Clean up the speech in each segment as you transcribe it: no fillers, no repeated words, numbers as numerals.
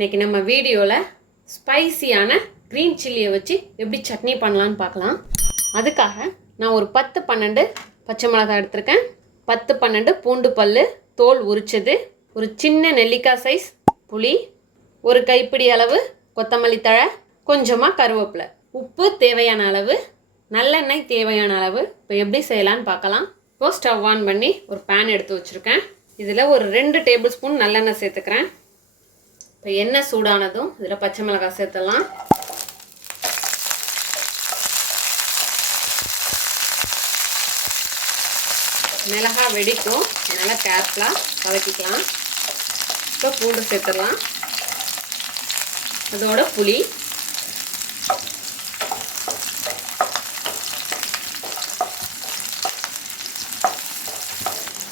இன்னைக்கு நம்ம வீடியோவில் ஸ்பைசியான க்ரீன் சில்லியை வச்சு எப்படி சட்னி பண்ணலான்னு பார்க்கலாம். அதுக்காக நான் ஒரு 10-12 பச்சை மிளகாய் எடுத்திருக்கேன். 10-12 பூண்டு பல் தோல் உரிச்சது, ஒரு சின்ன நெல்லிக்காய் சைஸ் புளி, ஒரு கைப்பிடி அளவு கொத்தமல்லி தழை, கொஞ்சமாக கருவேப்பிலை, உப்பு தேவையான அளவு, நல்லெண்ணெய் தேவையான அளவு. இப்போ எப்படி செய்யலான்னு பார்க்கலாம். இப்போ ஸ்டவ் ஆன் பண்ணி ஒரு பேன் எடுத்து வச்சுருக்கேன். இதில் ஒரு 2 டேபிள் ஸ்பூன் நல்லெண்ணெய் சேர்த்துக்கிறேன். இப்போ எண்ணெய் சூடானதும் இதில் பச்சை மிளகாய் சேர்த்துடலாம். மிளகாய் வெடிக்கும், நல்லா கேர்ஃபுல்லாக வதக்கிக்கலாம். இப்போ பூண்டு சேர்த்துடலாம். அதோட புளி,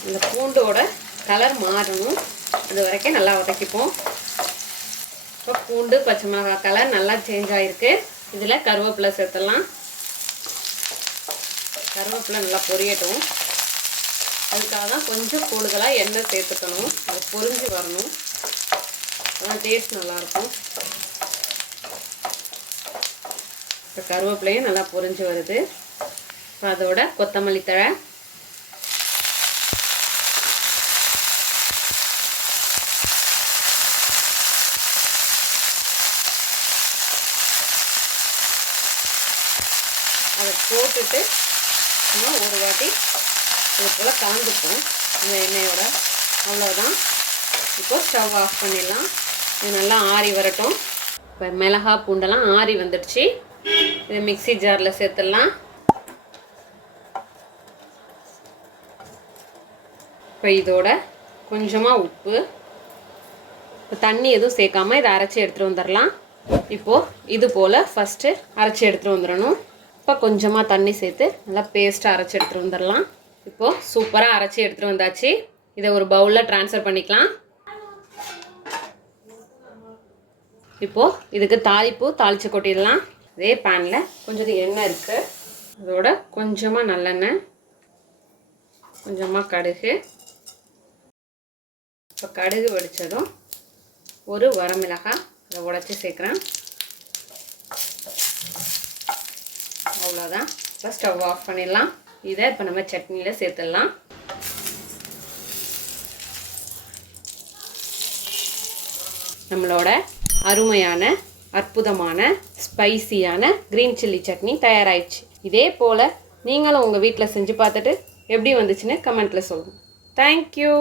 இந்த பூண்டோட கலர் மாறணும், அது வரைக்கும் நல்லா வதக்கிப்போம். இப்போ பூண்டு பச்சை மிளகாய் கலர் நல்லா சேஞ்ச் ஆகிருக்கு. இதில் கருவேப்பிலை சேர்த்துடலாம். கருவேப்பிலை நல்லா பொரியட்டும். அதுக்காக தான் கொஞ்சம் கூடுதலாக எண்ணெய் சேர்த்துக்கணும், அது பொரிஞ்சு வரணும், அதான் டேஸ்ட் நல்லாயிருக்கும். இப்போ கருவேப்பிலையும் நல்லா பொரிஞ்சு வருது. இப்போ அதோட கொத்தமல்லி தழை, அதை போட்டுட்டு சும்மா ஒரு வாட்டி இது போல் கலந்துப்போம் இந்த எண்ணெயோட. அவ்வளோதான். இப்போ ஸ்டவ் ஆஃப் பண்ணிடலாம். இது நல்லா ஆறி வரட்டும். இப்போ மிளகாய் பூண்டெல்லாம் ஆறி வந்துடுச்சு. இதை மிக்ஸி ஜாரில் சேர்த்துடலாம். இப்போ இதோட கொஞ்சமாக உப்பு, இப்போ தண்ணி எதுவும் சேர்க்காமல் இதை அரைச்சி எடுத்துகிட்டு வந்துடலாம். இப்போது இது போல் ஃபஸ்ட்டு அரைச்சி எடுத்துகிட்டு வந்துடணும். இப்போ கொஞ்சமாக தண்ணி சேர்த்து நல்லா பேஸ்ட்டாக அரைச்சி எடுத்துகிட்டு வந்துடலாம். இப்போது சூப்பராக அரைச்சி எடுத்துகிட்டு வந்தாச்சு. இதை ஒரு பவுலில் ட்ரான்ஸ்ஃபர் பண்ணிக்கலாம். இப்போது இதுக்கு தாளித்து கொட்டிடலாம். அதே பேனில் கொஞ்சம் எண்ணெய் இருக்குது, அதோட கொஞ்சமாக நல்லெண்ணெய், கொஞ்சமாக கடுகு. இப்போ கடுகு வெடித்ததும் ஒரு வரமிளகாய் அதை உடச்சி சேர்க்குறேன். அவ்வளோதான். இப்போ ஸ்டவ் ஆஃப் பண்ணிடலாம். இதை இப்போ நம்ம சட்னியில் சேர்த்துடலாம். நம்மளோட அருமையான அற்புதமான ஸ்பைசியான க்ரீன் சில்லி சட்னி தயாராகிடுச்சு. இதே போல் நீங்களும் உங்கள் வீட்டில் செஞ்சு பார்த்துட்டு எப்படி வந்துச்சுன்னு கமெண்ட்டில் சொல்லுங்கள். தேங்க்யூ.